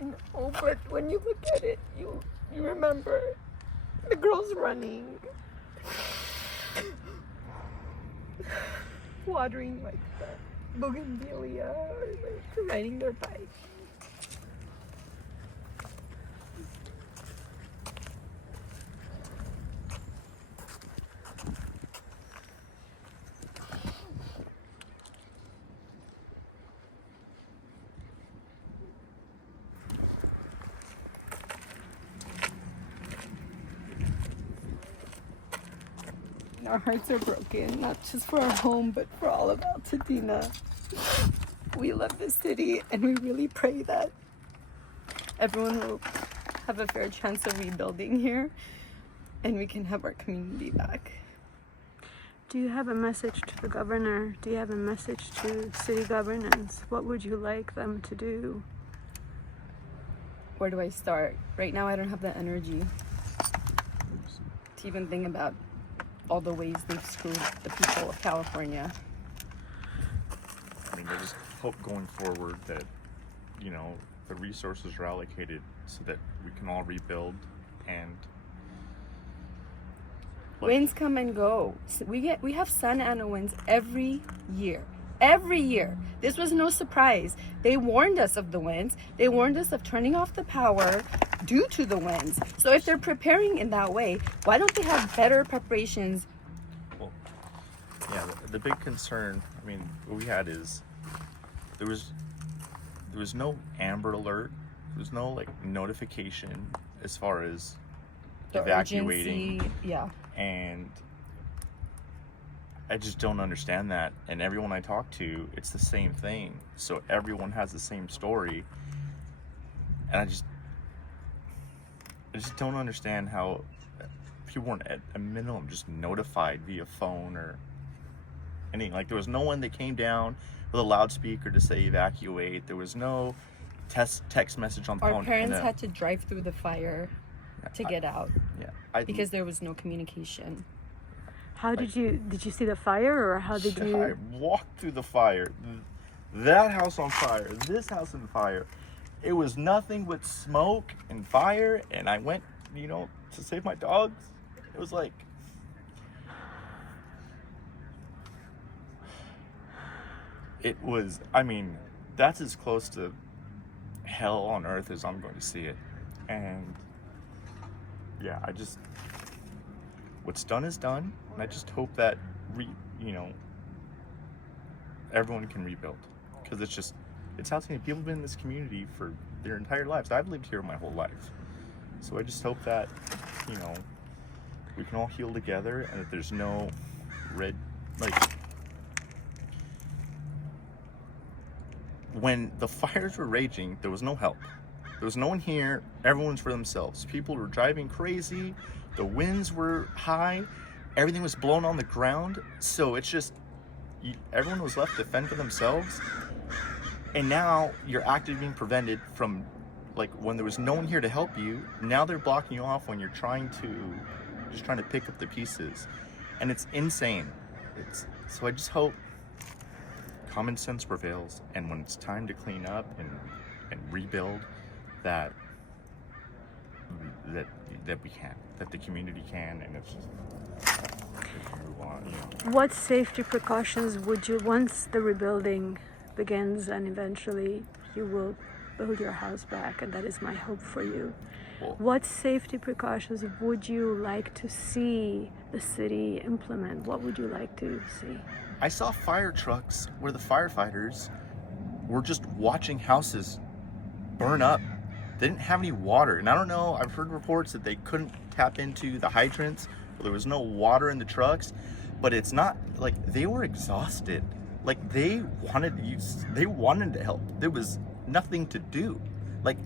know, but when you look at it, you remember the girls running, watering like the bougainvillea, or like riding their bike. Our hearts are broken, not just for our home, but for all of Altadena. We love this city, and we really pray that everyone will have a fair chance of rebuilding here, and we can have our community back. Do you have a message to the governor? Do you have a message to city governance? What would you like them to do? Where do I start? Right now, I don't have the energy to even think about all the ways they've screwed the people of California. I mean, I just hope going forward that, you know, the resources are allocated so that we can all rebuild. And Winds come and go. We have Santa Ana winds every year. Every year. This was no surprise. They warned us of the winds. They warned us of turning off the power due to the winds. So if they're preparing in that way, why don't they have better preparations? well, yeah, the big concern, I mean, what we had is there was no Amber Alert. There was no like notification as far as The evacuating. urgency, yeah. And I just don't understand that. And everyone I talk to, it's the same thing. So everyone has the same story. And I just don't understand how people weren't at a minimum just notified via phone or anything. Like, there was no one that came down with a loudspeaker to say evacuate. There was no text message on the phone. Our parents had to drive through the fire to get out because there was no communication. How did you see the fire, or how did you? I walked through the fire. That house on fire. This house on fire. It was nothing but smoke and fire. And I went, you know, to save my dogs. It was like, it was. I mean, that's as close to hell on earth as I'm going to see it. And yeah, what's done is done. And I just hope that everyone can rebuild, because it's Altadena. People have been in this community for their entire lives. I've lived here my whole life, so I just hope that we can all heal together, and that there's no when the fires were raging, there was no help. There was no one here. Everyone's for themselves. People were driving crazy. The winds were high. Everything was blown on the ground. So it's just, everyone was left to fend for themselves. And now you're actively being prevented from, like, when there was no one here to help you, now they're blocking you off when you're trying to pick up the pieces. And it's insane. So I just hope common sense prevails, and when it's time to clean up and rebuild, that we can, that the community can, and it's just move on. What safety precautions would you, once the rebuilding begins and eventually you will build your house back, and that is my hope for you, what safety precautions would you like to see the city implement? What would you like to see? I saw fire trucks where the firefighters were just watching houses burn up. They didn't have any water. And I don't know, I've heard reports that they couldn't tap into the hydrants, or there was no water in the trucks. But it's not like they were exhausted. Like, they wanted to help. There was nothing to do. Like,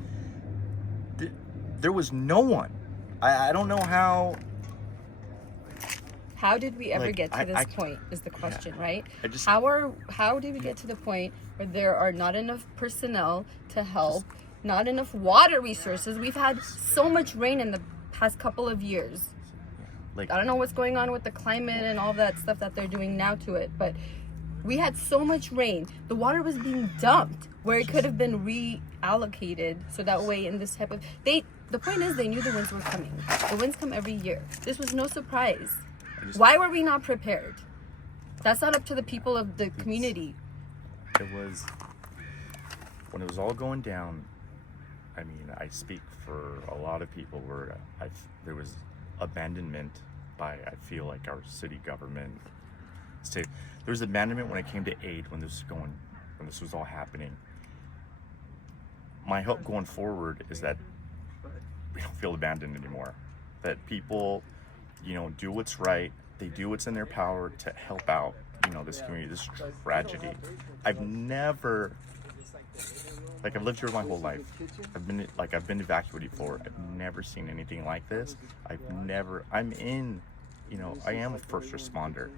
there was no one. I don't know how. How did we ever get to this point is the question, right? How did we get to the point where there are not enough personnel to help, not enough water resources? We've had so much rain in the past couple of years. Like, I don't know what's going on with the climate and all that stuff that they're doing now to it, but We had so much rain. The water was being dumped where it could have been reallocated. So that way in this type of... The point is they knew the winds were coming. The winds come every year. This was no surprise. Why were we not prepared? That's not up to the people of the community. It was... When it was all going down, I mean, I speak for a lot of people where there was abandonment by, I feel like, our city government. There was abandonment when it came to aid, when this was all happening. My hope going forward is that we don't feel abandoned anymore. That people, do what's right. They do what's in their power to help out, this community, this tragedy. I've lived here my whole life. I've been evacuated before. I've never seen anything like this. I am a first responder.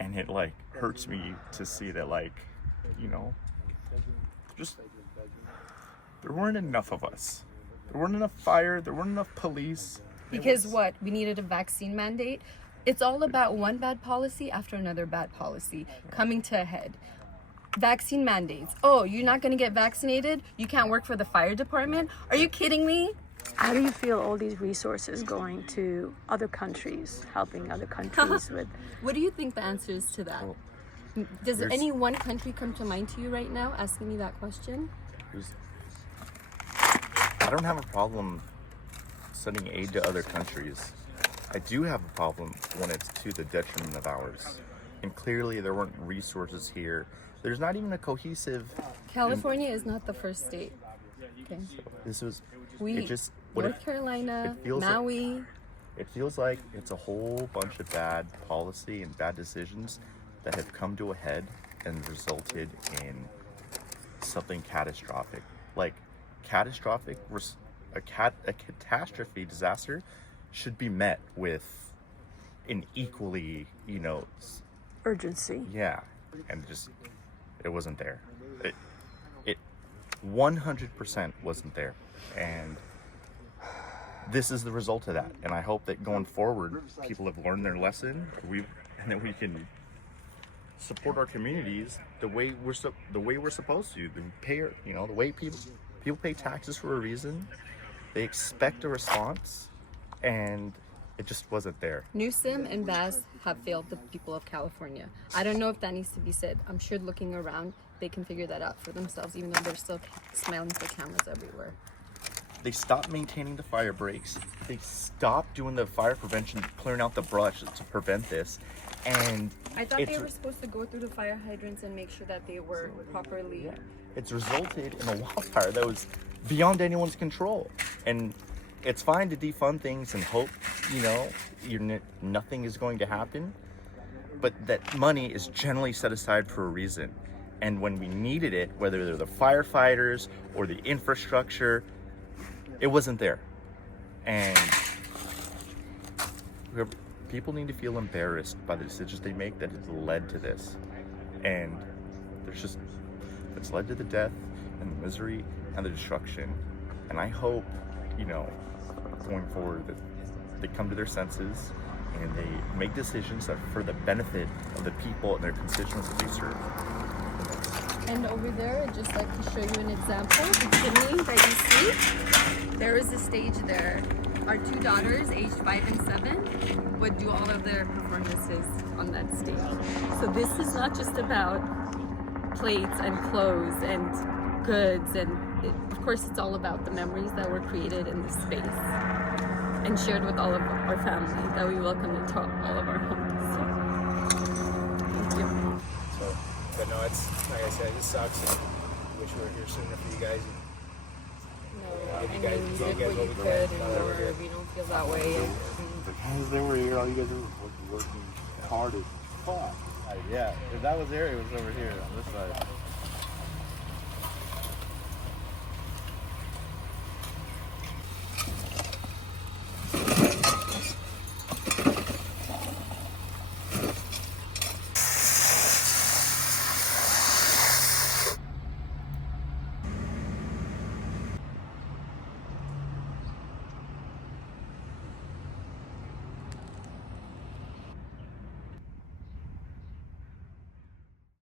And it hurts me to see that just there weren't enough of us. There weren't enough fire, there weren't enough police. Because what? We needed a vaccine mandate? It's all about one bad policy after another bad policy coming to a head. Vaccine mandates. Oh, you're not going to get vaccinated? You can't work for the fire department? Are you kidding me? How do you feel all these resources going to other countries, helping other countries with... What do you think the answer is to that? Does any one country come to mind to you right now asking me that question? I don't have a problem sending aid to other countries. I do have a problem when it's to the detriment of ours. And clearly there weren't resources here. There's not even a cohesive... California is not the first state. Okay. This was... North Carolina, Maui. It feels like it's a whole bunch of bad policy and bad decisions that have come to a head and resulted in something catastrophic. A catastrophe disaster should be met with an equally, urgency. Yeah, and it wasn't there. It 100% wasn't there, and this is the result of that. And I hope that going forward, people have learned their lesson. And that we can support our communities the way we're supposed to. The way people pay taxes for a reason. They expect a response, and it just wasn't there. Newsom and Bass have failed the people of California. I don't know if that needs to be said. I'm sure looking around, they can figure that out for themselves, even though they're still smiling for cameras everywhere. They stopped maintaining the fire breaks. They stopped doing the fire prevention, clearing out the brush to prevent this. And I thought they were supposed to go through the fire hydrants and make sure that they were properly... Yeah. It's resulted in a wildfire that was beyond anyone's control. And it's fine to defund things and hope, nothing is going to happen. But that money is generally set aside for a reason. And when we needed it, whether they're the firefighters or the infrastructure, it wasn't there. And people need to feel embarrassed by the decisions they make that has led to this. And it's led to the death and the misery and the destruction. And I hope, going forward, that they come to their senses and they make decisions that are for the benefit of the people and their constituents that they serve. And over there, I'd just like to show you an example. The chimney that you see, there is a stage there. Our two daughters, aged 5 and 7, would do all of their performances on that stage. So this is not just about plates and clothes and goods, and of course it's all about the memories that were created in this space and shared with all of our family that we welcome into all of our homes. So, thank you. But no, it's like I said, it sucks. And wish we were here sooner for you guys. You did what you could, and we don't feel that way. As they were here, all you guys were working hard as fuck. Yeah, if that was there, it was over here on this side.